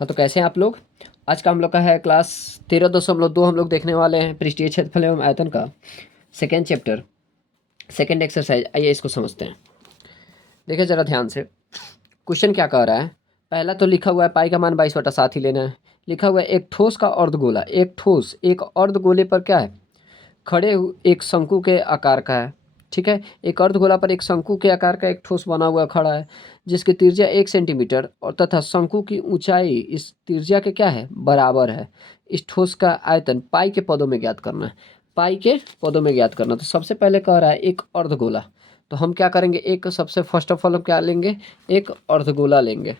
हाँ, तो कैसे हैं आप लोग। आज का हम लोग का है क्लास 13.2 हम लोग देखने वाले हैं पृष्ठीय क्षेत्रफल एवं आयतन का सेकेंड चैप्टर सेकेंड एक्सरसाइज। आइए इसको समझते हैं। देखिए ज़रा ध्यान से, क्वेश्चन क्या कह रहा है। पहला तो लिखा हुआ है पाई का मान 22/7 ही लेना है। लिखा हुआ है एक ठोस का अर्धगोला, एक ठोस एक अर्धगोले पर क्या है, एक शंकु के आकार का है। ठीक है, एक अर्धगोला पर एक शंकु के आकार का एक ठोस बना हुआ खड़ा है, जिसकी त्रिज्या 1 सेंटीमीटर और तथा शंकु की ऊंचाई इस त्रिज्या के क्या है, बराबर है। इस ठोस का आयतन पाई के पदों में ज्ञात करना है। पाई के पदों में ज्ञात करना, तो सबसे पहले कह रहा है एक अर्धगोला। तो हम क्या करेंगे, एक सबसे फर्स्ट ऑफ ऑल हम क्या लेंगे, एक अर्धगोला लेंगे।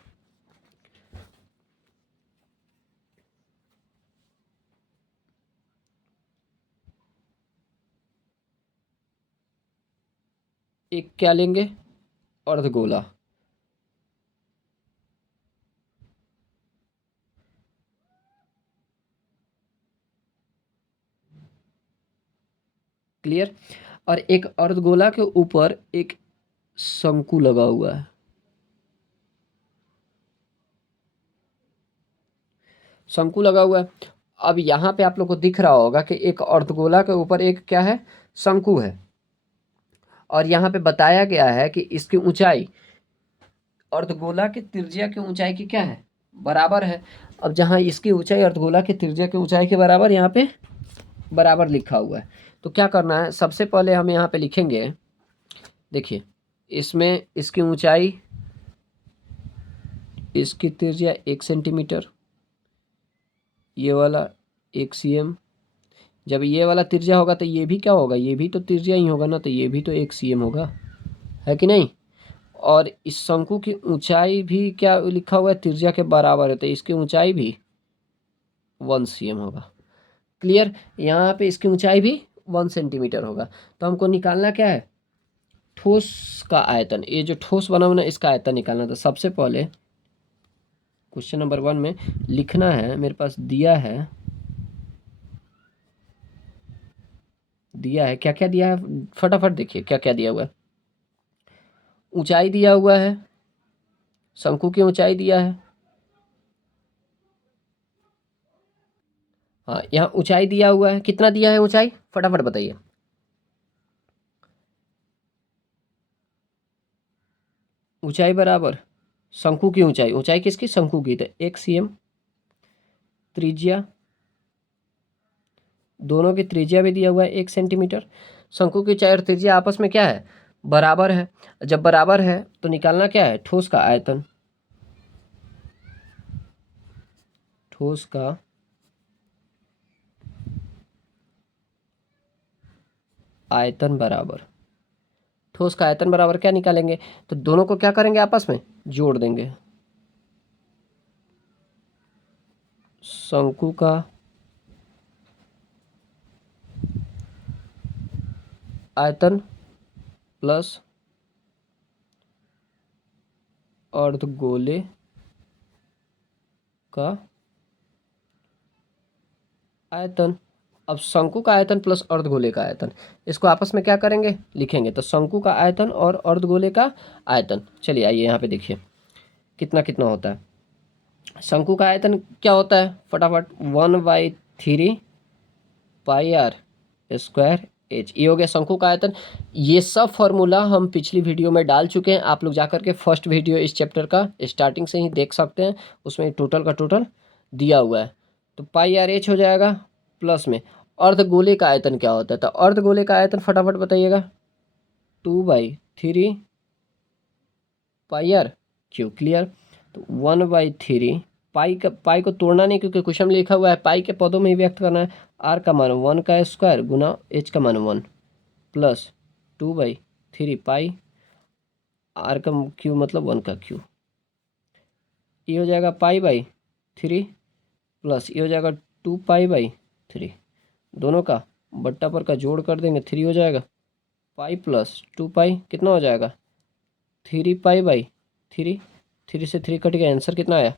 एक क्या लेंगे, अर्धगोला। क्लियर। और एक अर्धगोला के ऊपर एक शंकु लगा हुआ है। शंकु लगा हुआ है। अब यहाँ पे आप लोग को दिख रहा होगा कि एक अर्धगोला के ऊपर एक क्या है, शंकु है। और यहाँ पे बताया गया है कि इसकी ऊंचाई अर्धगोला की त्रिज्या की ऊंचाई की क्या है, बराबर है। अब जहाँ इसकी ऊंचाई अर्धगोला की त्रिज्या की ऊंचाई के बराबर यहाँ पे बराबर लिखा हुआ है, तो क्या करना है, सबसे पहले हम यहाँ पे लिखेंगे। देखिए, इसमें इसकी ऊंचाई, इसकी त्रिज्या 1 सेंटीमीटर, ये वाला 1 cm। जब ये वाला त्रिज्या होगा तो ये भी क्या होगा, ये भी तो त्रिज्या ही होगा ना, तो ये भी तो 1 cm होगा, है कि नहीं। और इस शंकु की ऊंचाई भी क्या लिखा हुआ है, त्रिज्या के बराबर है, तो इसकी ऊंचाई भी 1 cm होगा। क्लियर। यहाँ पे इसकी ऊंचाई भी 1 सेंटीमीटर होगा। तो हमको निकालना क्या है, ठोस का आयतन। ये जो ठोस बना हुआ है इसका आयतन निकालना। तो सबसे पहले क्वेश्चन नंबर 1 में लिखना है, मेरे पास दिया है क्या क्या दिया है, फटाफट देखिए क्या क्या दिया हुआ है। ऊंचाई दिया हुआ है, शंकु की ऊंचाई दिया है। हाँ, यहाँ ऊंचाई दिया हुआ है, कितना दिया है ऊंचाई, फटाफट बताइए। ऊंचाई बराबर शंकु की ऊंचाई, ऊंचाई किसकी, शंकु की, तो 1 cm। त्रिज्या, दोनों की त्रिज्या भी दिया हुआ है 1 सेंटीमीटर। शंकु की ऊंचाई और त्रिज्या आपस में क्या है, बराबर है। जब बराबर है तो निकालना क्या है, ठोस का आयतन। ठोस का आयतन बराबर, ठोस का आयतन बराबर क्या निकालेंगे, तो दोनों को क्या करेंगे, आपस में जोड़ देंगे। शंकु का आयतन प्लस अर्धगोले का आयतन। अब शंकु का आयतन प्लस अर्धगोले का आयतन, इसको आपस में क्या करेंगे, लिखेंगे। तो शंकु का आयतन और अर्धगोले का आयतन, चलिए आइए यहाँ पे देखिए कितना कितना होता है। शंकु का आयतन क्या होता है, फटाफट, 1/3 पाई r² ये हो गया शंकु का आयतन। ये सब फॉर्मूला हम पिछली वीडियो में डाल चुके हैं, आप लोग जाकर के फर्स्ट वीडियो इस चैप्टर का स्टार्टिंग से ही देख सकते हैं, उसमें टोटल का टोटल दिया हुआ है। तो πr/h हो जाएगा, प्लस में अर्धगोले का आयतन क्या होता है, तो अर्धगोले का आयतन फटाफट बताइएगा, 2/3 πr3। क्लियर। तो 1/3 पाई को तोड़ना नहीं, क्योंकि क्वेश्चन में लिखा हुआ है पाई के पदों में ही व्यक्त करना है। आर का मान 1 का स्क्वायर गुना एच का मान 1 प्लस 2/3 पाई, आर का क्यू मतलब 1 का क्यू। ये हो जाएगा π/3 प्लस ये हो जाएगा 2π/3। दोनों का बट्टा पर का जोड़ कर देंगे, 3 हो जाएगा। पाई प्लस 2 पाई कितना हो जाएगा, 3π/3। 3 से 3 कट गया, आंसर कितना आया,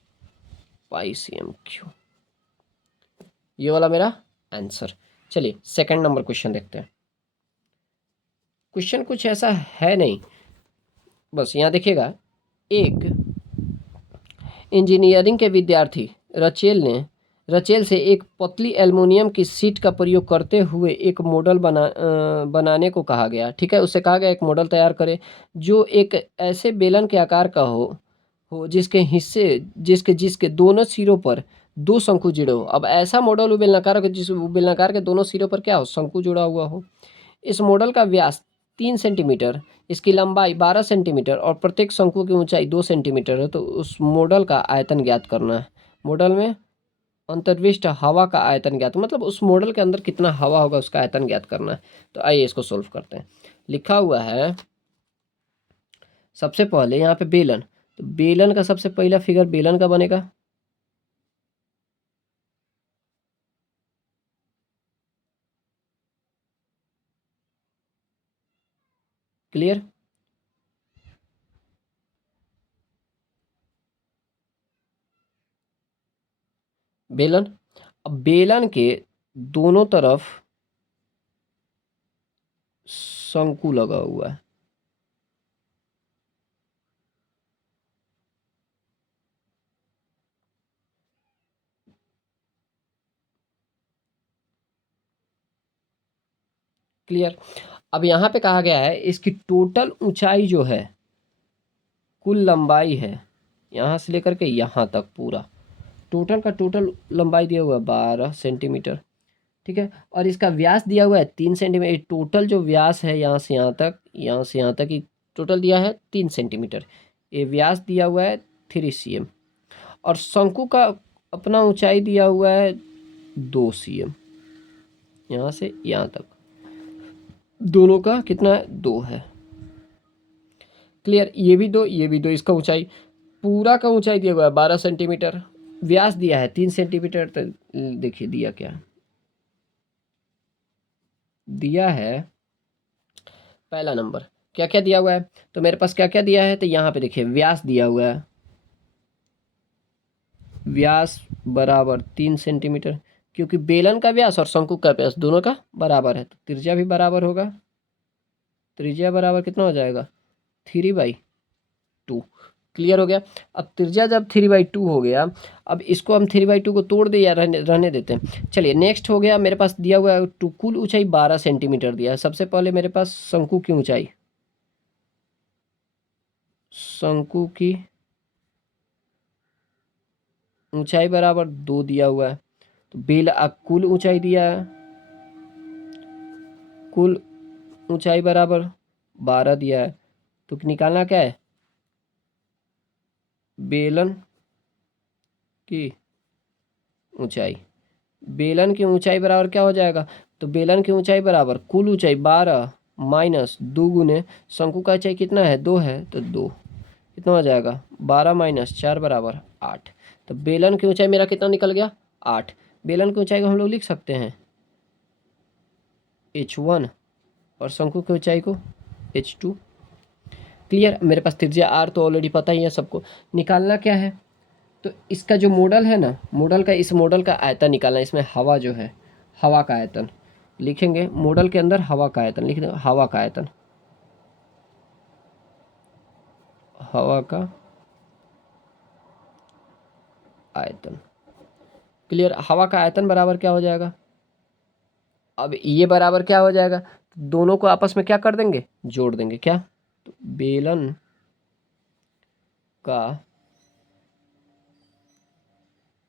π/cm³। ये वाला मेरा आंसर। चलिए सेकंड नंबर क्वेश्चन देखते हैं। क्वेश्चन कुछ ऐसा है नहीं, बस यहाँ देखिएगा, एक इंजीनियरिंग के विद्यार्थी रचेल से एक पतली एल्युमिनियम की शीट का प्रयोग करते हुए एक मॉडल बनाने को कहा गया। ठीक है, उससे कहा गया एक मॉडल तैयार करे जो एक ऐसे बेलन के आकार का हो जिसके हिस्से जिसके जिसके दोनों सिरों पर दो शंकु जुड़े हो। अब ऐसा मॉडल वो बेलनाकार हो जिस बेलनाकार के दोनों सिरों पर क्या हो, शंकु जुड़ा हुआ हो। इस मॉडल का व्यास 3 सेंटीमीटर, इसकी लंबाई 12 सेंटीमीटर और प्रत्येक शंकु की ऊंचाई 2 सेंटीमीटर है। तो उस मॉडल का आयतन ज्ञात करना है। मॉडल में अंतर्विष्ट हवा का आयतन ज्ञात, मतलब उस मॉडल के अंदर कितना हवा होगा उसका आयतन ज्ञात करना है। तो आइए इसको सोल्व करते हैं। लिखा हुआ है सबसे पहले यहाँ पे बेलन, तो बेलन का सबसे पहला फिगर बेलन का बनेगा। क्लियर। बेलन, अब बेलन के दोनों तरफ शंकु लगा हुआ है। क्लियर। अब यहाँ पे कहा गया है इसकी टोटल ऊंचाई जो है, कुल लंबाई है यहाँ से लेकर के यहाँ तक पूरा टोटल का टोटल लंबाई दिया हुआ है 12 सेंटीमीटर। ठीक है, और इसका व्यास दिया हुआ है 3 सेंटीमीटर। टोटल जो व्यास है यहाँ से यहाँ तक ही टोटल दिया है 3 सेंटीमीटर। ये व्यास दिया हुआ है 3 cm और शंकु का अपना ऊंचाई दिया हुआ है 2 cm। यहाँ से यहाँ तक दोनों का कितना है, 2 है। क्लियर, ये भी दो ये भी दो। इसका ऊंचाई पूरा का ऊंचाई दिया हुआ है 12 सेंटीमीटर, व्यास दिया है 3 सेंटीमीटर। तो देखिए दिया क्या दिया है, पहला नंबर क्या क्या दिया हुआ है। तो मेरे पास क्या क्या दिया है, तो यहाँ पे देखिए व्यास दिया हुआ है, व्यास बराबर 3 सेंटीमीटर, क्योंकि बेलन का व्यास और शंकु का व्यास दोनों का बराबर है। तो त्रिज्या भी बराबर होगा। त्रिज्या बराबर कितना हो जाएगा, 3/2। क्लियर हो गया। अब त्रिज्या जब 3/2 हो गया, अब इसको हम 3/2 को तोड़ दे या रहने देते हैं। चलिए नेक्स्ट हो गया, मेरे पास दिया हुआ है कुल ऊंचाई 12 सेंटीमीटर दिया है। सबसे पहले मेरे पास शंकु की ऊंचाई, शंकु की ऊंचाई बराबर 2 दिया हुआ है। तो कुल ऊंचाई दिया है, कुल ऊंचाई बराबर 12 दिया है। तो निकालना क्या है, बेलन की ऊंचाई। बेलन की ऊंचाई बराबर क्या हो जाएगा, तो बेलन की ऊंचाई बराबर कुल ऊंचाई 12 माइनस 2 गुने शंकु का ऊंचाई कितना है, 2 है। तो 2 कितना हो जाएगा, 12 माइनस 4 बराबर 8। तो बेलन की ऊंचाई मेरा कितना निकल गया, 8। बेलन की ऊंचाई को हम लोग लिख सकते हैं h1 और शंकु की ऊंचाई को h2। क्लियर। मेरे पास त्रिज्या r तो ऑलरेडी पता ही है सबको। निकालना क्या है, तो इसका जो मॉडल है ना, मॉडल का, इस मॉडल का आयतन निकालना है। इसमें हवा जो है, हवा का आयतन लिखेंगे। मॉडल के अंदर हवा का आयतन लिख दें, हवा का आयतन, हवा का आयतन। क्लियर। हवा का आयतन बराबर क्या हो जाएगा, अब ये बराबर क्या हो जाएगा, दोनों को आपस में क्या कर देंगे, जोड़ देंगे। क्या, तो बेलन का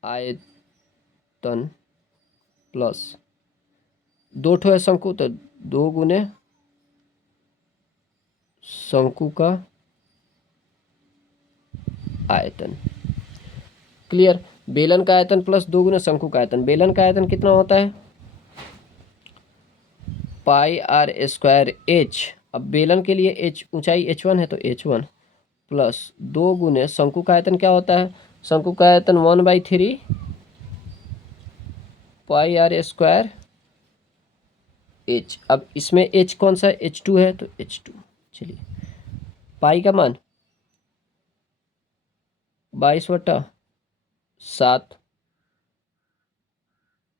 आयतन प्लस 2 ठो है शंकु, तो 2 गुने शंकु का आयतन। क्लियर। बेलन का आयतन प्लस 2 गुने शंकु का आयतन। बेलन का आयतन कितना होता है, πr² अब बेलन के लिए h ऊंचाई h1 है, तो h1 प्लस 2 गुने शंकु का आयतन क्या होता है, शंकु का आयतन 1/3 πr²। h, अब इसमें h कौन सा, h2 है, तो h2। चलिए पाई का मान 22/7।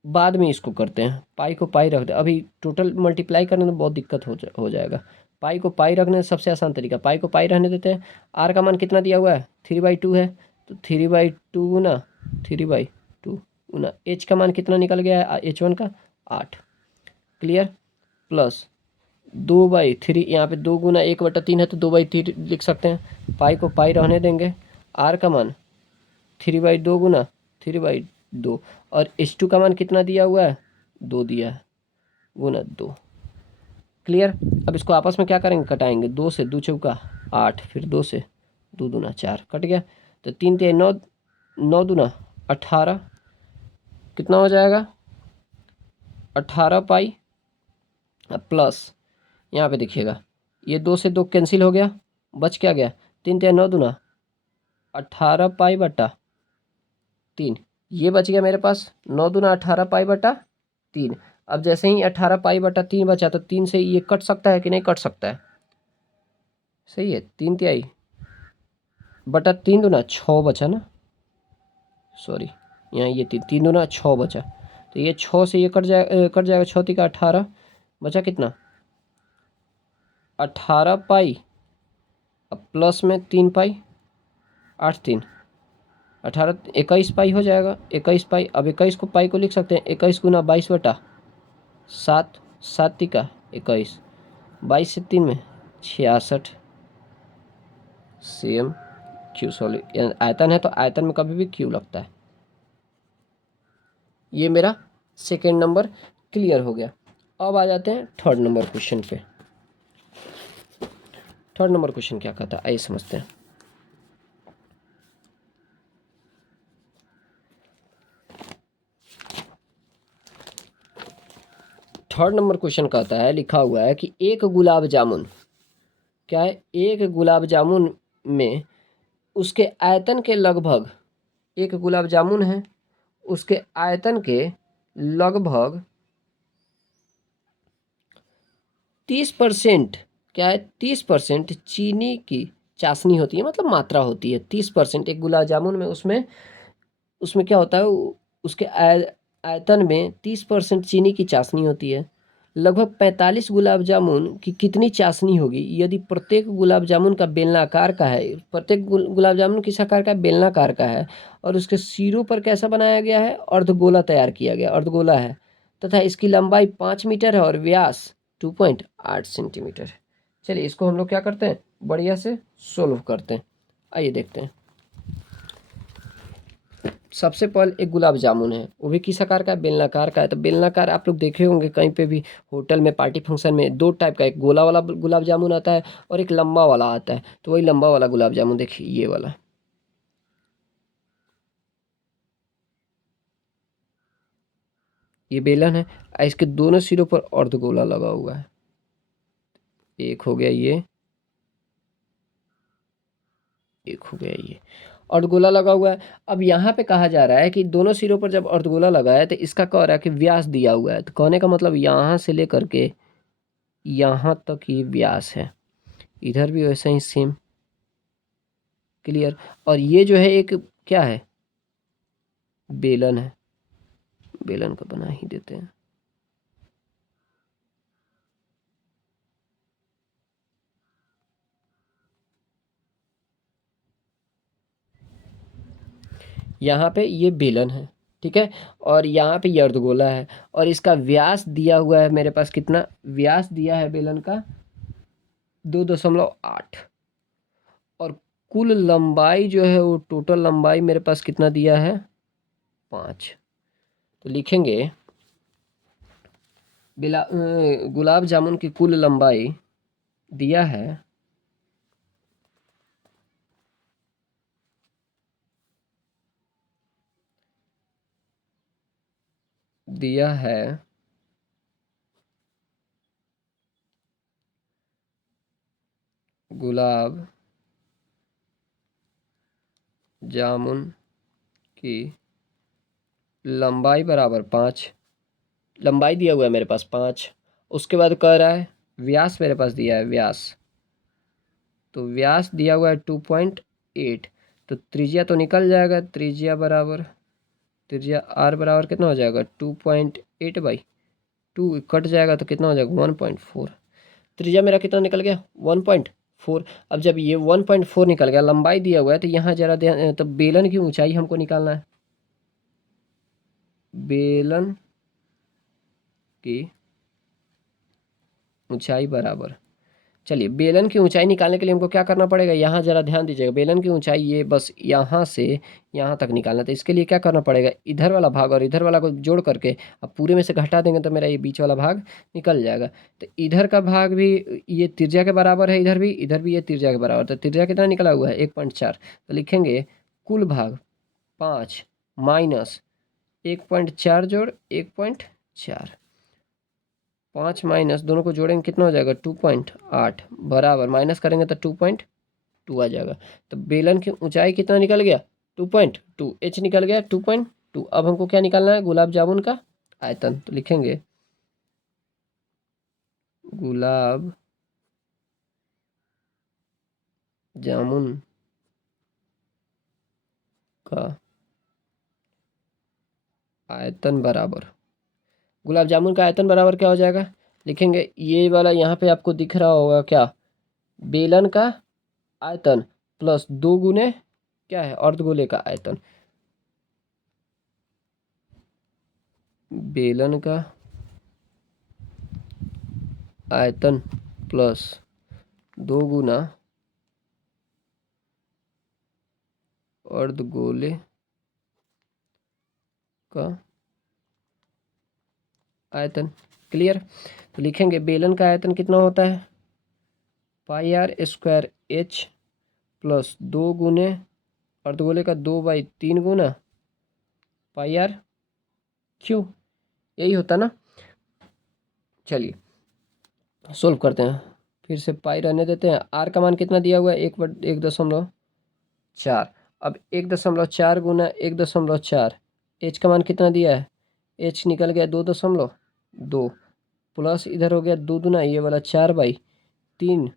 बाद में इसको करते हैं, पाई को पाई रख दे। अभी टोटल मल्टीप्लाई करने में बहुत दिक्कत हो जाएगा। पाई को पाई रखने से सबसे आसान तरीका, पाई को पाई रहने देते हैं। आर का मान कितना दिया हुआ है, 3/2 है। तो 3/2 गुना 3/2 गुना h का मान कितना निकल गया है h1 का 8। क्लियर। प्लस 2/3, यहाँ पे 2 गुना 1/3 है तो 2/3 लिख सकते हैं। पाई को पाई रहने देंगे। r का मान 3/2 गुना 3/2 और h2 का मान कितना दिया हुआ है 2 दिया है गुना 2। क्लियर। अब इसको आपस में क्या करेंगे कटाएंगे। 2 से 2 चौका 8, फिर 2 से 2 दूना 4 कट गया। तो 3 3 9, 9 दूना 18 कितना हो जाएगा 18 पाई प्लस यहाँ पे देखिएगा ये 2 से 2 कैंसिल हो गया, बच क्या गया 3 3 9 दूना 18 पाई बटा 3, ये बच गया मेरे पास 9 दूना 18 पाई बटा 3। अब जैसे ही 18 पाई बटा 3 बचा तो 3 से ये कट सकता है कि नहीं कट सकता है। सही है। 3 तिहाई बटा 3 दूना 6 बचा ना, सॉरी यहाँ ये 3 दूना 6 बचा। तो ये 6 से ये कट जाएगा 6 3 का 18 बचा कितना 18 पाई अब प्लस में 3 पाई 8 3 18 21 पाई हो जाएगा 21 पाई। अब 21 को पाई को लिख सकते हैं 21 गुना 22 बटा 7 7 का 21 22 से 3 में 66 सेम क्यू सॉल्व आयतन है तो आयतन में कभी भी क्यू लगता है। ये मेरा सेकेंड नंबर क्लियर हो गया। अब आ जाते हैं थर्ड नंबर क्वेश्चन पे। थर्ड नंबर क्वेश्चन क्या कहता है आइए समझते हैं। थर्ड नंबर क्वेश्चन कहता है लिखा हुआ है कि एक गुलाब जामुन क्या है एक गुलाब जामुन में उसके आयतन के लगभग एक गुलाब जामुन है उसके आयतन के लगभग 30% क्या है 30% चीनी की चाशनी होती है, मतलब मात्रा होती है 30%। एक गुलाब जामुन में उसमें उसमें क्या होता है उसके आयतन में 30% चीनी की चाशनी होती है। लगभग 45 गुलाब जामुन की कितनी चाशनी होगी यदि प्रत्येक गुलाब जामुन का बेलनाकार का है, प्रत्येक गुलाब जामुन किस आकार का बेलनाकार का है और उसके सिरों पर कैसा बनाया गया है अर्धगोला तैयार किया गया, अर्धगोला है तथा इसकी लंबाई 5 मीटर है और व्यास 2.8 सेंटीमीटर है। चलिए इसको हम लोग क्या करते हैं बढ़िया से सोल्व करते हैं। आइए देखते हैं। सबसे पहले एक गुलाब जामुन है वो भी किस आकार का है बेलनाकार का है। तो बेलनाकार आप लोग देखे होंगे कहीं पे भी होटल में पार्टी फंक्शन में दो टाइप का, एक गोला वाला गुलाब जामुन आता है और एक लंबा वाला आता है। तो वही लंबा वाला गुलाब जामुन देखिए ये वाला ये बेलन है। इसके दोनों सिरों पर अर्धगोला लगा हुआ है। एक हो गया ये, एक हो गया ये अर्धगोला लगा हुआ है। अब यहाँ पे कहा जा रहा है कि दोनों सिरों पर जब अर्धगोला लगा है तो इसका कह रहा है कि व्यास दिया हुआ है। तो कहने का मतलब यहाँ से लेकर के यहाँ तक ये व्यास है, इधर भी वैसे ही सेम। क्लियर। और ये जो है एक क्या है बेलन है, बेलन का बना ही देते हैं। यहाँ पे ये बेलन है ठीक है और यहाँ पे ये अर्धगोला है और इसका व्यास दिया हुआ है मेरे पास कितना व्यास दिया है बेलन का 2.8 और कुल लंबाई जो है वो टोटल लंबाई मेरे पास कितना दिया है 5। तो लिखेंगे गुलाब जामुन की कुल लंबाई दिया है गुलाब जामुन की लंबाई बराबर 5, लंबाई दिया हुआ है मेरे पास 5। उसके बाद कह रहा है व्यास मेरे पास दिया है व्यास, तो व्यास दिया हुआ है 2.8। तो त्रिज्या तो निकल जाएगा, त्रिज्या बराबर त्रिज्या आर बराबर कितना हो जाएगा 2.8/2 कट जाएगा तो कितना हो जाएगा 1.4। त्रिज्या मेरा कितना निकल गया 1.4 4। अब जब ये 1.4 निकल गया, लंबाई दिया हुआ है, तो यहाँ जरा ध्यान, तो बेलन की ऊंचाई हमको निकालना है। बेलन की ऊंचाई बराबर, चलिए बेलन की ऊंचाई निकालने के लिए हमको क्या करना पड़ेगा, यहाँ जरा ध्यान दीजिएगा। बेलन की ऊंचाई ये बस यहाँ से यहाँ तक निकालना, तो इसके लिए क्या करना पड़ेगा, इधर वाला भाग और इधर वाला को जोड़ करके अब पूरे में से घटा देंगे तो मेरा ये बीच वाला भाग निकल जाएगा। तो इधर का भाग भी ये त्रिज्या के बराबर है, इधर भी ये त्रिज्या के बराबर। तो त्रिज्या कितना निकला हुआ है, 1.4। तो लिखेंगे कुल भाग 5 माइनस 1.4 जोड़ 1.4, 5 माइनस दोनों को जोड़ेंगे कितना हो जाएगा, 2.8 बराबर, माइनस करेंगे तो 2.2 आ जाएगा। तो बेलन की ऊंचाई कितना निकल गया, 2.2, एच निकल गया 2.2। अब हमको क्या निकालना है, गुलाब जामुन का आयतन। तो लिखेंगे गुलाब जामुन का आयतन बराबर, गुलाब जामुन का आयतन बराबर क्या हो जाएगा, लिखेंगे ये वाला यहाँ पे आपको दिख रहा होगा क्या, बेलन का आयतन प्लस 2 गुने क्या है, अर्धगोले का आयतन। बेलन का आयतन प्लस 2 गुना अर्धगोले का आयतन। क्लियर। तो लिखेंगे बेलन का आयतन कितना होता है, पाई आर स्क्वायर एच प्लस 2 गुने अर्धगोले का 2/3 गुना पाई आर क्यू, यही होता ना। चलिए सोल्व करते हैं, फिर से पाई रहने देते हैं। आर का मान कितना दिया हुआ है, 1/4। अब 1.4 गुना 1.4, एच का मान कितना दिया है, एच निकल गया 2.2 प्लस इधर हो गया 2 दुना ये वाला 4/3,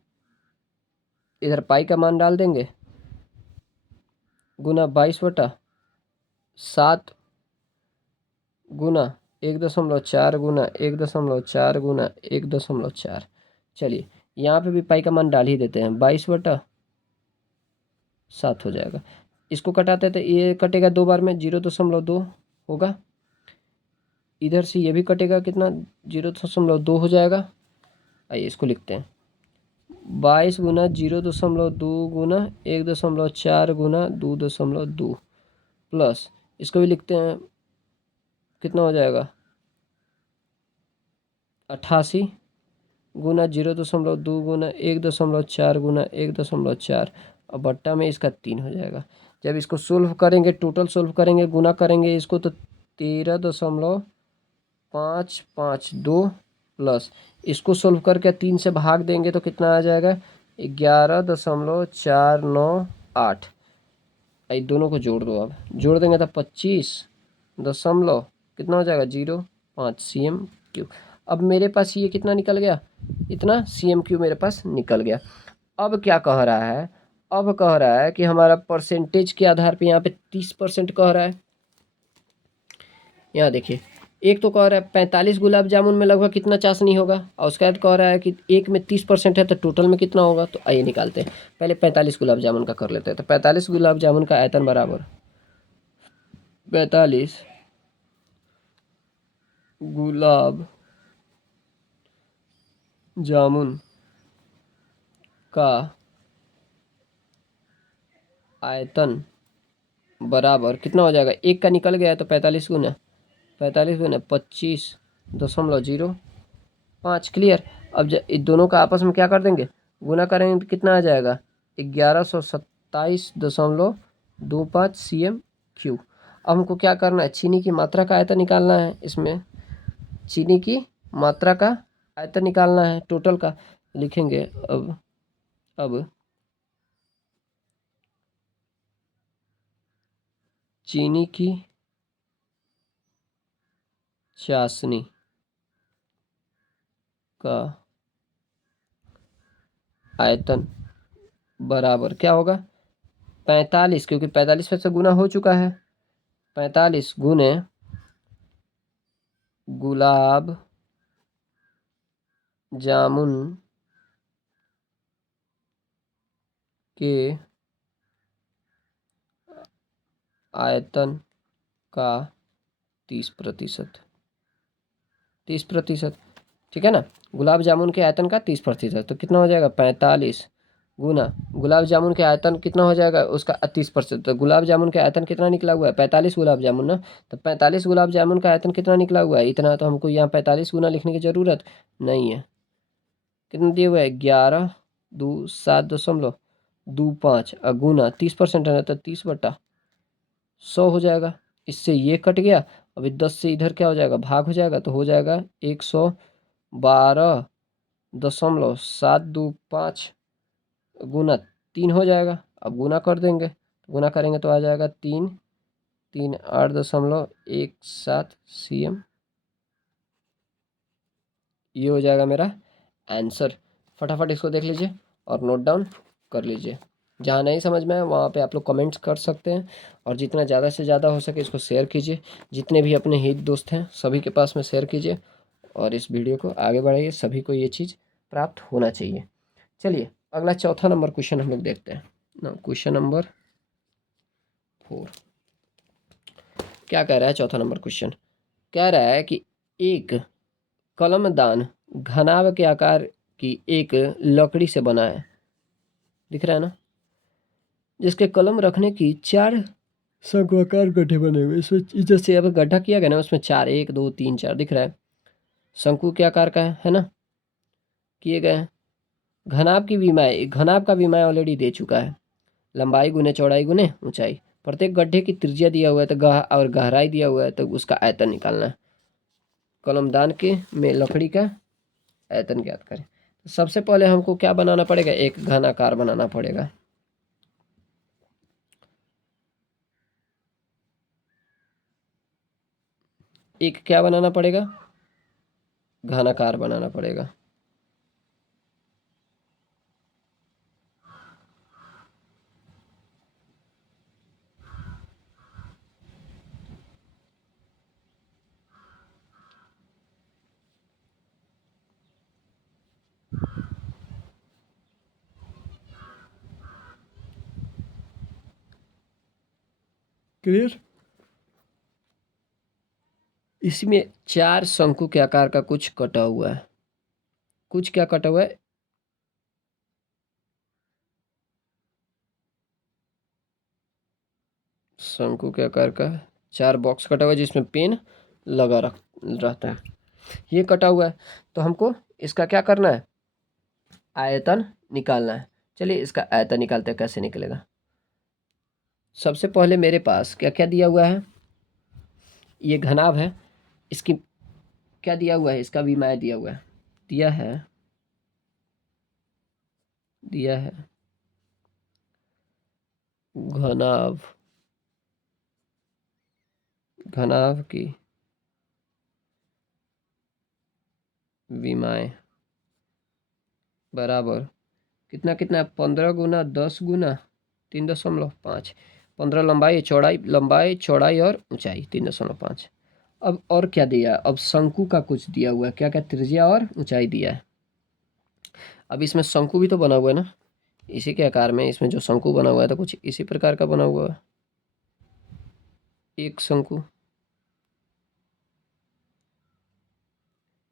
इधर पाई का मान डाल देंगे, गुना 22/7 गुना 1.4 गुना 1.4 गुना 1.4। चलिए यहाँ पे भी पाई का मान डाल ही देते हैं, 22/7 हो जाएगा। इसको कटाते तो ये कटेगा 2 बार में, 0.2 होगा। इधर से ये भी कटेगा कितना, 0.2 हो जाएगा। आइए इसको लिखते हैं, 22 गुना 0.2 गुना 1.4 गुना 2.2 प्लस इसको भी लिखते हैं, कितना हो जाएगा 88 गुना 0.2 गुना 1.4 गुना 1.4 और बट्टा में इसका 3 हो जाएगा। जब इसको सोल्व करेंगे, टोटल सोल्व करेंगे, गुना करेंगे इसको, तो 13.552 प्लस इसको सोल्व करके 3 से भाग देंगे तो कितना आ जाएगा, 11.498। ये दोनों को जोड़ दो, अब जोड़ देंगे तो 25 दशमलव कितना हो जाएगा 0.5 cm3। अब मेरे पास ये कितना निकल गया, इतना cm3 मेरे पास निकल गया। अब क्या कह रहा है, अब कह रहा है कि हमारा परसेंटेज के आधार पे यहाँ पे 30% कह रहा है। यहाँ देखिए, एक तो कह रहा है 45 गुलाब जामुन में लगभग कितना चाशनी होगा, और उसके बाद कह रहा है कि एक में 30% है तो टोटल में कितना होगा। तो आइए निकालते हैं, पहले 45 गुलाब जामुन का कर लेते हैं। तो 45 गुलाब जामुन का आयतन बराबर 45 गुलाब जामुन का आयतन बराबर कितना हो जाएगा, एक का निकल गया है तो 45 गुना 25.005। क्लियर। अब इन दोनों का आपस में क्या कर देंगे, गुना करेंगे तो कितना आ जाएगा, 1127.25 cm3। अब हमको क्या करना है, चीनी की मात्रा का आयतन निकालना है। इसमें चीनी की मात्रा का आयतन निकालना है टोटल का। लिखेंगे अब चीनी की चाशनी का आयतन बराबर क्या होगा, 45, क्योंकि 45 में से गुना हो चुका है, 45 गुने गुलाब जामुन के आयतन का 30%। 30%, ठीक है ना। गुलाब जामुन के आयतन का 30%, तो कितना हो जाएगा 45 गुना गुलाब जामुन के आयतन कितना हो जाएगा उसका 30%। तो गुलाब जामुन के आयतन कितना निकला हुआ है 45 गुलाब जामुन ना। तो 45 गुलाब जामुन का आयतन कितना निकला हुआ है इतना। तो हमको यहाँ 45 गुना लिखने की ज़रूरत नहीं है। कितना दिए हुआ है 11 2 7.25 और गुना 30% है ना, तो 30/100 हो जाएगा। इससे ये कट गया। अभी 10 से इधर क्या हो जाएगा भाग हो जाएगा, तो हो जाएगा 112.725 गुना 3 हो जाएगा। अब गुना कर देंगे, गुना करेंगे तो आ जाएगा 338.17 cm। ये हो जाएगा मेरा आंसर। फटाफट इसको देख लीजिए और नोट डाउन कर लीजिए। जहाँ नहीं समझ में आए वहाँ पे आप लोग कमेंट्स कर सकते हैं, और जितना ज़्यादा से ज़्यादा हो सके इसको शेयर कीजिए। जितने भी अपने हित दोस्त हैं सभी के पास में शेयर कीजिए, और इस वीडियो को आगे बढ़ाइए। सभी को ये चीज़ प्राप्त होना चाहिए। चलिए अगला चौथा नंबर क्वेश्चन हम लोग देखते हैं ना। क्वेश्चन नंबर 4 क्या कह रहा है। चौथा नंबर क्वेश्चन कह रहा है कि एक कलमदान घनाभ के आकार की एक लकड़ी से बना है, दिख रहा है ना, जिसके कलम रखने की 4 शंक्वाकार गड्ढे बने हुए। इसमें जैसे अब गड्ढा किया गया ना उसमें 4 1 2 3 4 दिख रहा है। शंकु के आकार का है ना, किए गए हैं। घनाभ का विमाएँ ऑलरेडी दे चुका है। लंबाई गुने चौड़ाई गुने ऊंचाई, प्रत्येक गड्ढे की त्रिज्या दिया हुआ है तो और गहराई दिया हुआ है, तो उसका आयतन निकालना है। कलमदान के में लकड़ी का आयतन ज्ञात करें। तो सबसे पहले हमको क्या बनाना पड़ेगा, एक घनाकार बनाना पड़ेगा। एक क्या बनाना पड़ेगा, घनाकार बनाना पड़ेगा। क्लियर। इसमें 4 शंकु के आकार का कुछ कटा हुआ है। कुछ क्या कटा हुआ है, शंकु के आकार का 4 बॉक्स कटा हुआ है जिसमें पेन लगा रहता है। ये कटा हुआ है, तो हमको इसका क्या करना है, आयतन निकालना है। चलिए इसका आयतन निकालते हैं, कैसे निकलेगा। सबसे पहले मेरे पास क्या क्या दिया हुआ है, ये घनाभ है, इसकी क्या दिया हुआ है, इसका विमाएँ दिया हुआ है। दिया है घनाभ की विमाएँ बराबर कितना कितना 15 गुना 10 गुना 3.5। 15 लंबाई चौड़ाई और ऊंचाई 3.5। अब और क्या दिया है, अब शंकु का कुछ दिया हुआ है, क्या क्या त्रिज्या और ऊंचाई दिया है। अब इसमें शंकु भी तो बना हुआ है ना, इसी के आकार में इसमें जो शंकु बना हुआ है तो कुछ इसी प्रकार का बना हुआ है। एक शंकु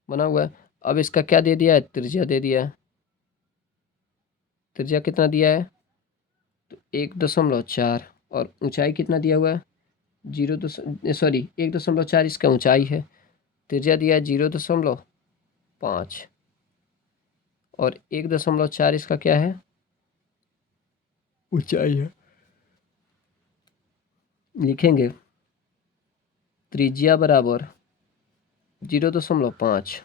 बना हुआ है। अब इसका क्या दे दिया है, त्रिज्या दे दिया है। त्रिज्या कितना दिया है, तो 1.4, और ऊंचाई कितना दिया हुआ है 1.4 इसका ऊंचाई है। त्रिज्या दिया है 0.5, और 1.4 इसका क्या है, ऊंचाई है। लिखेंगे त्रिज्या बराबर 0.5,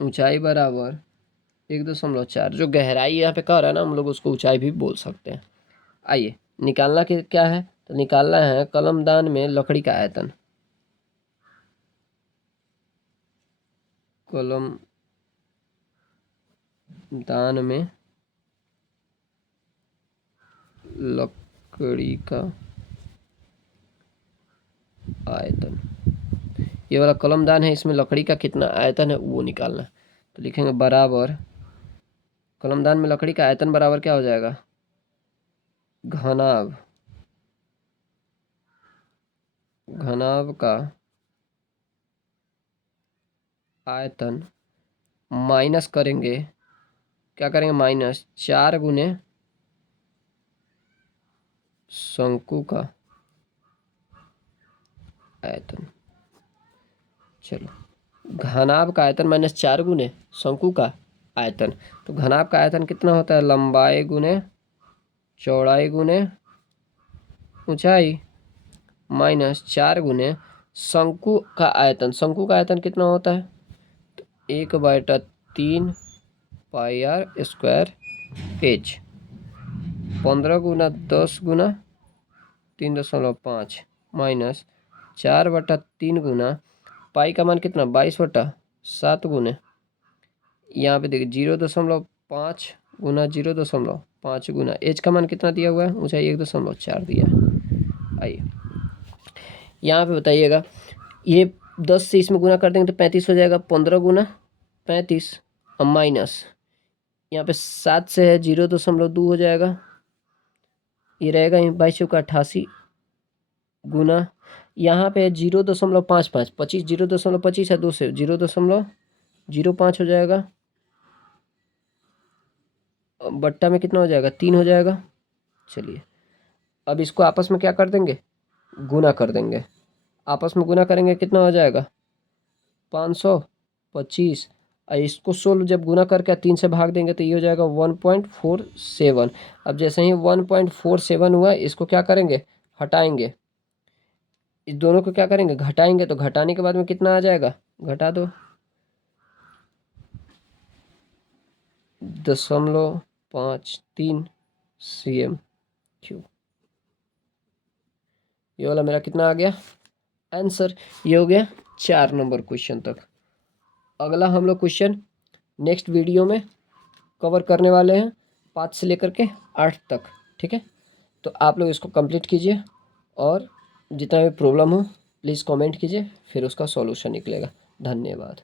ऊंचाई बराबर 1.4। जो गहराई यहाँ पे कह रहा है ना, हम लोग उसको ऊंचाई भी बोल सकते हैं। आइए निकालना क्या है, तो निकालना है कलमदान में लकड़ी का आयतन। कलमदान में लकड़ी का आयतन, ये वाला कलमदान है, इसमें लकड़ी का कितना आयतन है वो निकालना है। तो लिखेंगे बराबर कलमदान में लकड़ी का आयतन बराबर क्या हो जाएगा? घनाभ। घनाभ का आयतन माइनस करेंगे, क्या करेंगे? माइनस 4 गुने शंकु का आयतन। चलो, घनाभ का आयतन माइनस 4 गुने शंकु का आयतन। तो घनाभ का आयतन कितना होता है? लंबाई गुने चौड़ाई गुने ऊंचाई माइनस 4 गुने शंकु का आयतन। शंकु का आयतन कितना होता है? तो 1/3 पाई आर स्क्वायर एच। 15 गुना 10 गुना 3.5 माइनस 4/3 गुना पाई का मान कितना? 22/7 गुने, यहाँ पे देखिए 0.5 गुना 0.5 गुना एच का मान कितना दिया हुआ है? ऊंचाई 1.4 दिया है। आइए यहाँ पे बताइएगा, ये 10 से इसमें गुना कर देंगे तो 35 हो जाएगा। 15 गुना 35 और माइनस यहाँ पे 7 से है 0.2 हो जाएगा। ये रहेगा 22×88 गुना यहाँ पे 0.55 25 0.25 है, 2 से 0.05 हो जाएगा। बट्टा में कितना हो जाएगा? 3 हो जाएगा। चलिए अब इसको आपस में क्या कर देंगे? गुना कर देंगे। आपस में गुना करेंगे कितना हो जाएगा? 525। और इसको 16 जब गुना करके 3 से भाग देंगे तो ये हो जाएगा 1.47। अब जैसे ही 1.47 हुआ, इसको क्या करेंगे? हटाएंगे। इस दोनों को क्या करेंगे? घटाएंगे। तो घटाने के बाद में कितना आ जाएगा? घटा दो, 0.53 cm³। ये वाला मेरा कितना आ गया? आंसर। ये हो गया 4 नंबर क्वेश्चन तक। अगला हम लोग क्वेश्चन नेक्स्ट वीडियो में कवर करने वाले हैं 5 से लेकर के 8 तक। ठीक है, तो आप लोग इसको कंप्लीट कीजिए और जितना भी प्रॉब्लम हो प्लीज़ कमेंट कीजिए, फिर उसका सॉल्यूशन निकलेगा। धन्यवाद।